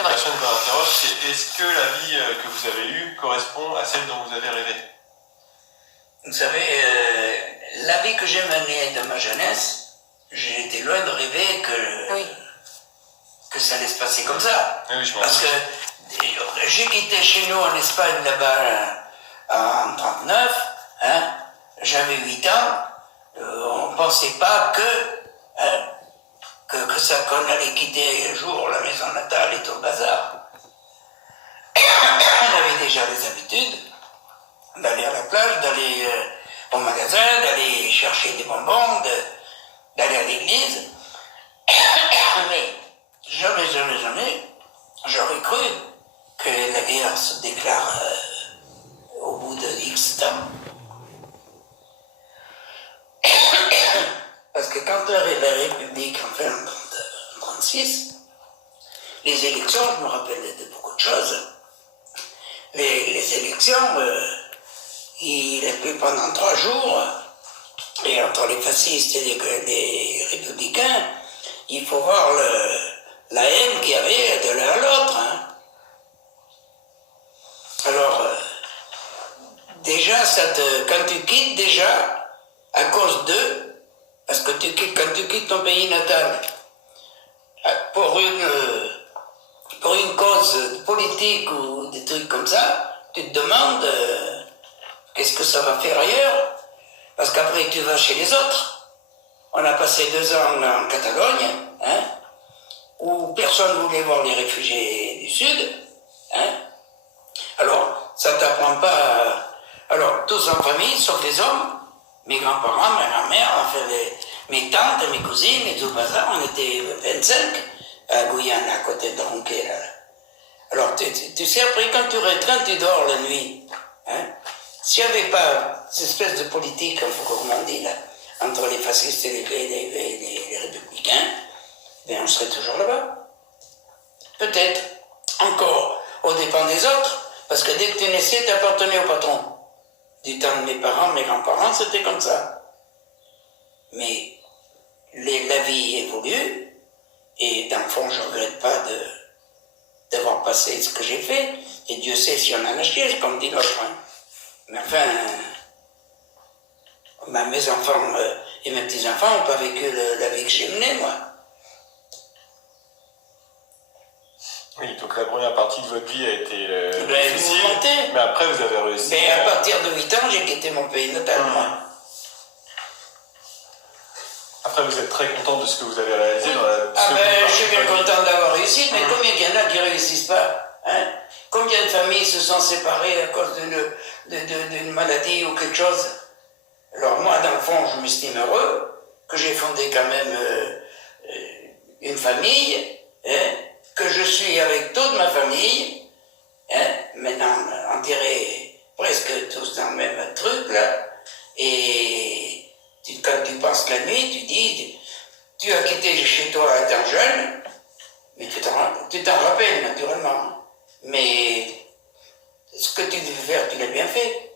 La personne qu'on interroge, c'est est-ce que la vie que vous avez eue correspond à celle dont vous avez rêvé? Vous savez, la vie que j'ai menée de ma jeunesse, j'ai été loin de rêver que ça allait se passer comme ça. Oui, je m'en Parce doute. que j'ai quitté chez nous en Espagne là-bas en 39, hein, j'avais 8 ans, on ne pensait pas qu'on allait quitter un jour la maison natale et tout le bazar. On avait déjà des habitudes d'aller à la plage, d'aller au magasin, d'aller chercher des bonbons, d'aller à l'église. Mais jamais, j'aurais cru que la guerre se déclare au bout de X temps. Parce que quand la République, enfin en 1936, les élections, je me rappelle de beaucoup de choses. Les élections, il a plu pendant 3 jours, et entre les fascistes et les républicains, il faut voir la haine qu'il y avait de l'un à l'autre. Hein. Alors, déjà, quand tu quittes déjà, à cause d'eux, parce que quand tu quittes ton pays natal, pour une cause politique ou des trucs comme ça, tu te demandes qu'est-ce que ça va faire ailleurs, parce qu'après tu vas chez les autres. On a passé 2 ans en Catalogne, hein, où personne ne voulait voir les réfugiés du Sud. Hein. Alors, ça ne t'apprend pas... Alors, tous en famille, sauf les hommes, mes grands-parents, ma grand-mère, enfin, mes tantes, mes cousines et tout le bazar, on était 25 à Guyane, à côté de Ronquet, là. Alors, tu sais, après, quand tu rentres, tu dors la nuit. Hein. S'il n'y avait pas cette espèce de politique, comme on dit, là, entre les fascistes et les républicains, ben on serait toujours là-bas. Peut-être. Encore, au dépend des autres, parce que dès que tu naissais, tu appartenais au patron. Du temps de mes parents, mes grands-parents, c'était comme ça. Mais la vie évolue, et dans le fond, je ne regrette pas d'avoir passé ce que j'ai fait, et Dieu sait si on en a chié, comme dit l'autre. Hein. Mais enfin, mes enfants et mes petits-enfants n'ont pas vécu la vie que j'ai menée, moi. Oui, donc la première partie de votre vie a été difficile, mais après vous avez réussi. Mais à partir de 8 ans, j'ai quitté mon pays natal, moi. Après, vous êtes très content de ce que vous avez réalisé dans la... je suis bien content d'avoir réussi, mais combien il y en a qui ne réussissent pas, hein? Combien de familles se sont séparées à cause d'une maladie ou quelque chose? Alors moi, dans le fond, je m'estime heureux, que j'ai fondé quand même une famille, hein, que je suis avec toute ma famille, hein, maintenant enterrés presque tous dans le même truc, là, et quand tu passes la nuit, tu dis, tu as quitté chez toi étant jeune, mais tu t'en rappelles naturellement, mais ce que tu devais faire, tu l'as bien fait.